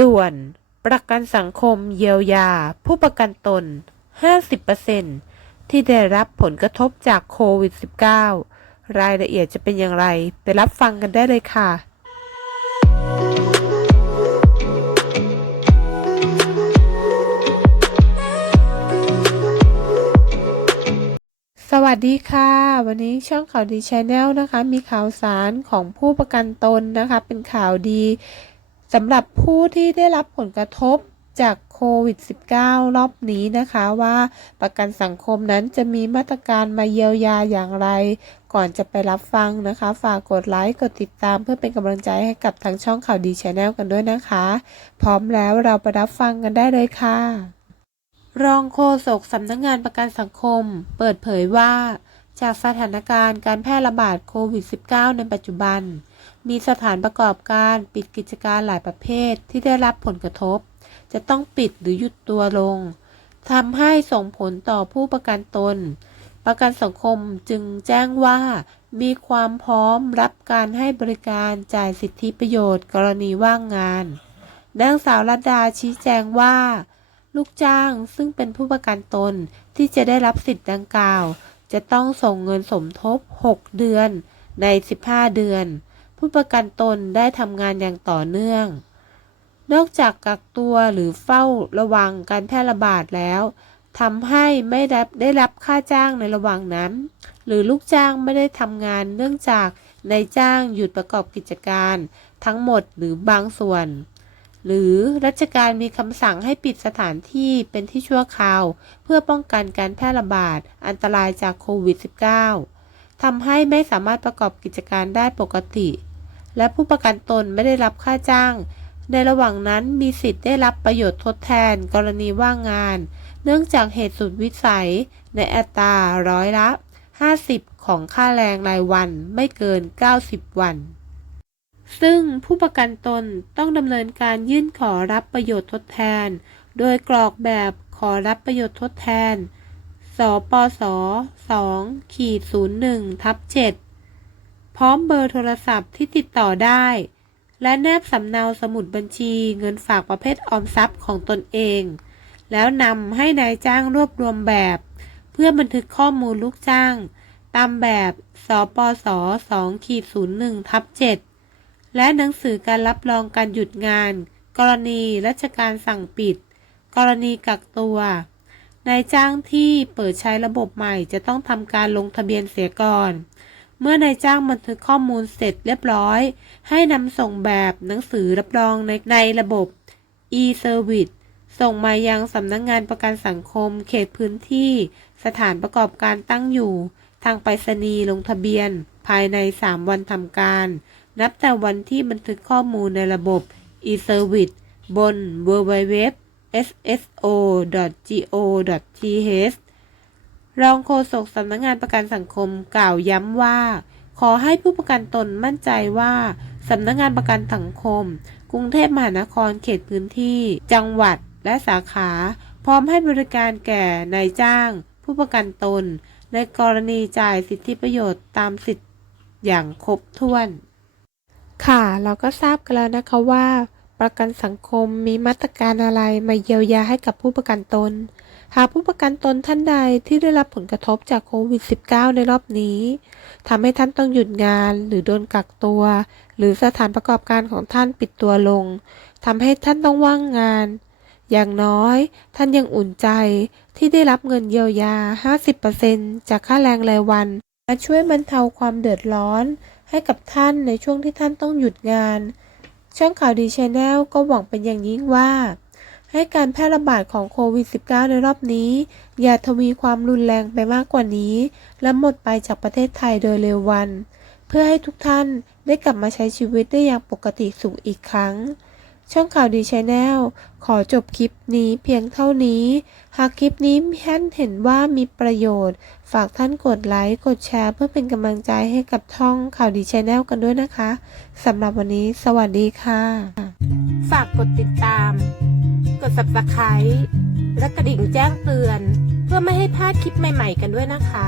ด่วน ประกันสังคมเยียวยา ผู้ประกันตน 50%ที่ได้รับผลกระทบจากโควิด -19 รายละเอียดจะเป็นอย่างไร ไปรับฟังกันได้เลยค่ะสวัสดีค่ะ วันนี้ช่องข่าวดีชแนลนะคะ มีข่าวสารของผู้ประกันตนนะคะ เป็นข่าวดี สำหรับผู้ที่ได้รับผลกระทบจากโควิด -19 รอบนี้นะคะว่าประกันสังคมนั้นจะมีมาตรการมาเยียวยาอย่างไร ก่อนจะไปรับฟังนะคะ ฝากกดไลค์ กดติดตามเพื่อเป็นกำลังใจให้กับทางช่องข่าวดีชแนลกันด้วยนะคะ พร้อมแล้วเราไปรับฟังกันได้เลยค่ะ รองโฆษกสำนักงานประกันสังคม เปิดเผยว่า จากสถานการณ์การแพร่ระบาดโควิด -19 ในปัจจุบัน มีสถานประกอบการปิดกิจการหลายประเภทที่ได้รับผลกระทบ จะต้องปิดหรือหยุดตัวลงทำให้ส่งผลต่อผู้ประกันตน ประกันสังคมจึงแจ้งว่า มีความพร้อมรับการให้บริการจ่ายสิทธิประโยชน์ กรณีว่างงานนางสาวรัดาชี้แจงว่า ลูกจ้างซึ่งเป็นผู้ประกันตนที่จะได้รับสิทธิ์ดังกล่าว จะต้องส่งเงินสมทบ 6 เดือนใน 15 เดือน ผู้ประกันตนได้ทำงานอย่างต่อเนื่อง นอกจากกักตัวหรือเฝ้าระวังการแพร่ระบาดแล้วทำให้ไม่ได้ได้รับค่าจ้างในระหว่างนั้น หรือลูกจ้างไม่ได้ทำงานเนื่องจากนายจ้างหยุดประกอบกิจการ ทั้งหมดหรือบางส่วน หรือราชการมีคำสั่งให้ปิดสถานที่เป็นที่ชั่วคราว เพื่อป้องกันการแพร่ระบาดอันตรายจากโควิด -19 ทำให้ไม่สามารถประกอบกิจการได้ปกติ และผู้ประกันตนไม่ได้รับค่าจ้าง ในระหว่างนั้นมีสิทธิ์ได้รับประโยชน์ทดแทนกรณีว่างงาน เนื่องจากเหตุสุดวิสัย ในอัตราร้อยละ 50 ของค่าแรงรายวันไม่เกิน 90 วัน ซึ่งผู้ประกันตนต้องดำเนินการยื่นขอรับประโยชน์ทดแทน โดยกรอกแบบขอรับประโยชน์ทดแทน สปส2ขีด01ทับ7พร้อมเบอร์โทรศัพท์ที่ติดต่อได้ และแนบสำเนาสมุดบัญชีเงินฝากประเภทออมทรัพย์ของตนเอง แล้วนำให้นายจ้างรวบรวมแบบ เพื่อบันทึกข้อมูลลูกจ้าง ตามแบบสปส2ขีด01ทับ7และหนังสือการรับรองการหยุดงาน กรณีราชการสั่งปิด กรณีกักตัว นายจ้างที่เปิดใช้ระบบใหม่จะต้องทำการลงทะเบียนเสียก่อน เมื่อนายจ้างบันทึกข้อมูลเสร็จเรียบร้อย ให้นำส่งแบบหนังสือรับรองในในระบบ e-service ส่งมายังสำนักงงานประกันสังคม เขตพื้นที่ สถานประกอบการตั้งอยู่ ทางไปรษณีย์ลงทะเบียน ภายใน 3 วันทำการ นับแต่วันที่บันทึกข้อมูลในระบบ e-service บน www sso.go.th รองโฆษกสำนักงงานประกันสังคมกล่าวย้ำว่า ขอให้ผู้ประกันตนมั่นใจว่าสำนักงานประกันสังคม กรุงเทพมหานครเขตพื้นที่ จังหวัดและสาขา พร้อมให้บริการแก่นายจ้าง ผู้ประกันตน ในกรณีจ่ายสิทธิประโยชน์ตามสิทธิ์อย่างครบถ้วน ค่ะ เราก็ทราบกันแล้วนะคะว่า ประกันสังคมมีมาตรการอะไรมาเยียวยาให้กับผู้ประกันตน หากผู้ประกันตนท่านใดที่ได้รับผลกระทบจากโควิด -19 ในรอบนี้ทำให้ท่านต้องหยุดงานหรือโดนกักตัว หรือสถานประกอบการของท่านปิดตัวลงทำให้ท่านต้องว่างงาน อย่างน้อย ท่านยังอุ่นใจที่ได้รับเงินเยียวยา 50%จากค่าแรงรายวันและช่วยบรรเทาความเดือดร้อนให้กับท่านในช่วงที่ท่านต้องหยุดงาน ช่องข่าวดีชแนลก็หวังเป็นอย่างยิ่งว่า ให้การแพร่ระบาดของโควิด -19 ในรอบนี้ อย่าทวีความรุนแรงไปมากกว่านี้ และหมดไปจากประเทศไทยโดยเร็ววัน เพื่อให้ทุกท่านได้กลับมาใช้ชีวิตได้อย่างปกติสุขอีกครั้ง ช่องข่าวดีชแนลขอจบคลิปนี้เพียงเท่านี้ หากคลิปนี้ท่านเห็นว่ามีประโยชน์ ฝากท่านกดไลค์กดแชร์ เพื่อเป็นกำลังใจให้กับช่องข่าวดีชแนลกันด้วยนะคะสำหรับวันนี้สวัสดีค่ะ ฝากกดติดตาม กด subscribe และกระดิ่งแจ้งเตือน เพื่อไม่ให้พลาดคลิปใหม่ ๆ กันด้วยนะคะ